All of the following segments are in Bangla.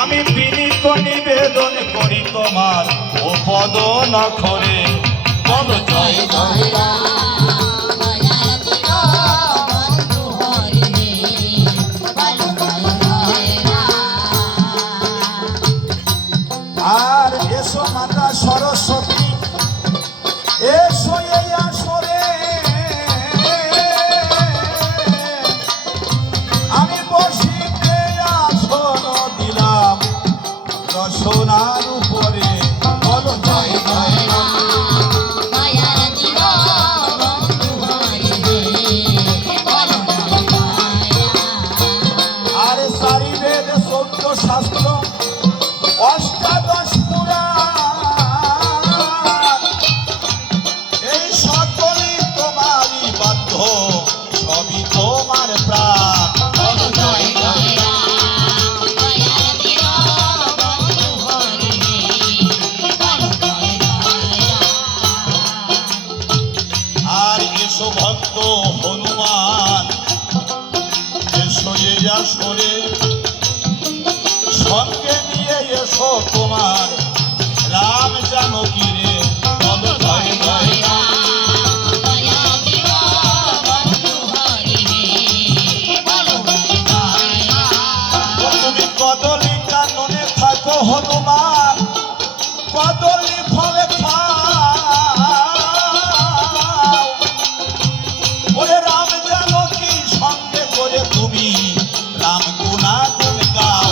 আমি বিনীত নিবেদন করি তোমার ও পদ নখরে, বল জয় জয় রাম। আর এসো মাতা সরস্বতী, এসো এই আসরে, আমি বসিতে আসন দিলাম রসনার উপরে, বল জয় জয় রাম। আর সারি বেদ ১৪ শাস্ত্র অষ্টাদশ পুরাণ, এই সকলই তোমারই বাধ্য, সবই তোমার প্রাণ, বল জয় জয় রাম। আর এসো ভক্ত হনুমান, এসো এই আসরে, সঙ্গে নিয়ে এসো তোমার রাম জানকী রে, বল জয় জয় রাম। তুমি কদলি কাননে থাকো হনুমান, কদলি ফলে খাও, ওরে রাম জানকী সঙ্গে করে তুমি রাম গুণাগুণ গাও,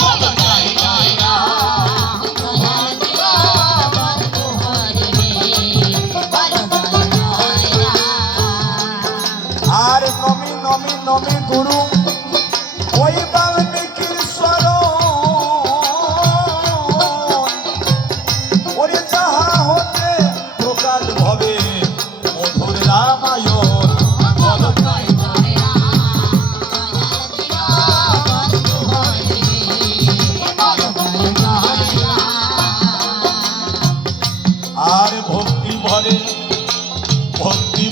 বল জয় জয় রাম। আর নমি নমি নমি গুরু ওই বাল্মীকির শরণ, ওরে যাহা হতে প্রকাশ ভবে মধুর রামায়ণ, বল জয় জয় রাম। আর ভক্তি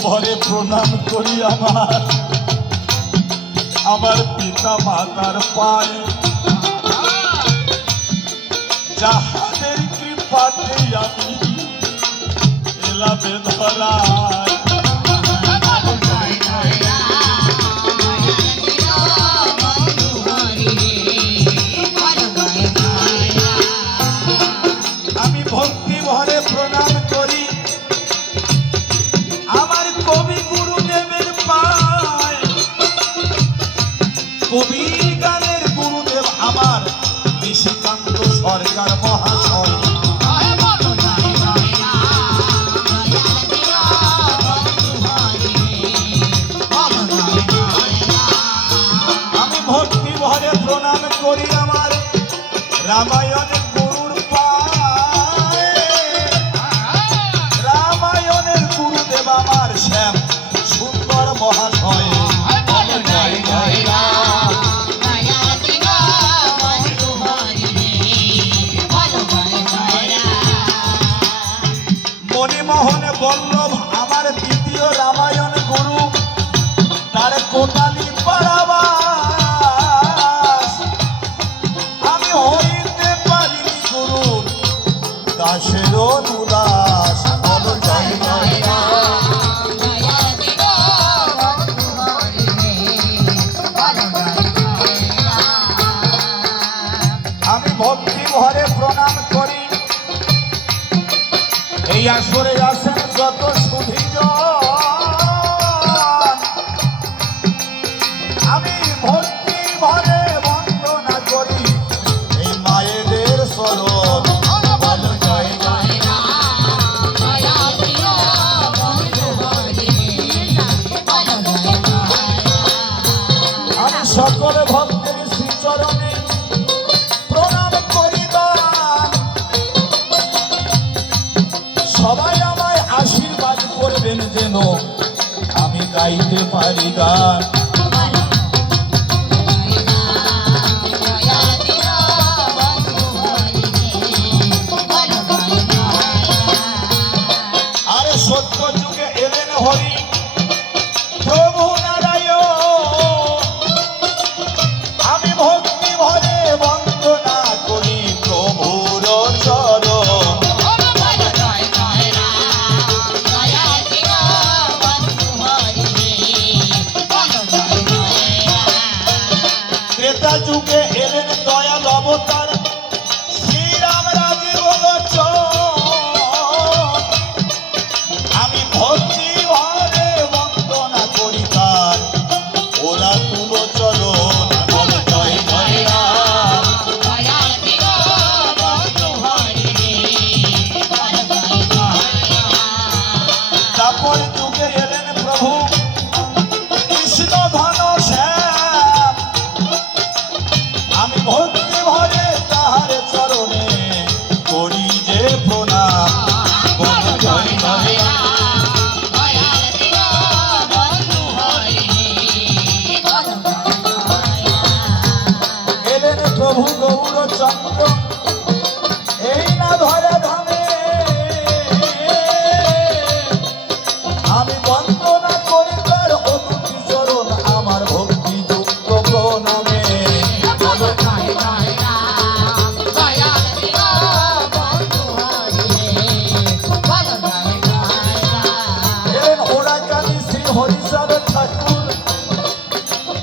ভরে প্রণাম করি আমার পিতা মাতার পায়ে, যাহাদের কৃপাতে আমি এলাম এ ধরায়, আমি ভক্তি ভরে প্রণাম করি আমার কবি গুরুদেবের পায়, কবি গানের গুরুদেব আমার নিশিকান্ত সরকার মহাশয়, আমি ভক্তি ভরে প্রণাম করি আমার রামায়ণের গুরুর পায়, রামায়ণের গুরুদেব আমার শ্যাম সুন্দর মহাশয়, বল জয় জয় রাম। মণিমোহন বল্লভ আমার দ্বিতীয় রামায়ণ গুরু, তার কোটালি পারাবাস, আমি হইতে পারিনি গুরুর দাসের অনুদাস, বল জয় জয় রাম। আমি ভক্তি ভরে প্রণাম করি এই আসরে আসেন যত সুধীজন, আমি ভক্তি ভরে বন্দনা করি এই মায়েদের শরণ, বল জয় জয় রাম। আমি সকল ভক্তের শ্রীচরণে প্রণাম করি গান, সবাই আমায় আশীর্বাদ করবেন যেন আমি গাইতে পারি গান। আরে সত্য যুগে এলেন হরি প্রভু নারায়ণ, আমি ভক্তি এলেন দয়াল অবতার শ্রীরাম রাজীব লোচন। আমি ভক্তি ভরে বন্দনা করি তার, ওরা তুলো চরণ বল জয় জয় রাম। তারপর যুগে এলেন প্রভু কৃষ্ণ ধন শ্যাম। আমি ভক্তি ভরে তাহার চরণে করি যে প্রণাম বল জয় জয় রাম। এলেন প্রভু গৌরচন্দ্র এই না ধরে ধামে। আমি বন্দনা করি তার অতুতি চরণ আমার ভক্তি যুক্ত প্রণামে বল জয় জয় এলেন ওরাকানি শ্রী হরিচাঁদ ঠাকুর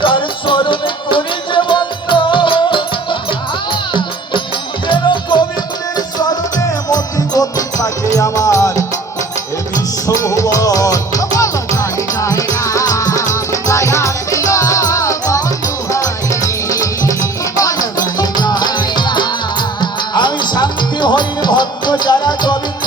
তার চরণে করি যে বন্দন। যেন গোবিন্দের চরণে মতি গতি থাকে আমার এ বিশ্বভুবন। আমি শান্তি হরির ভক্ত যারা গোবিন্দ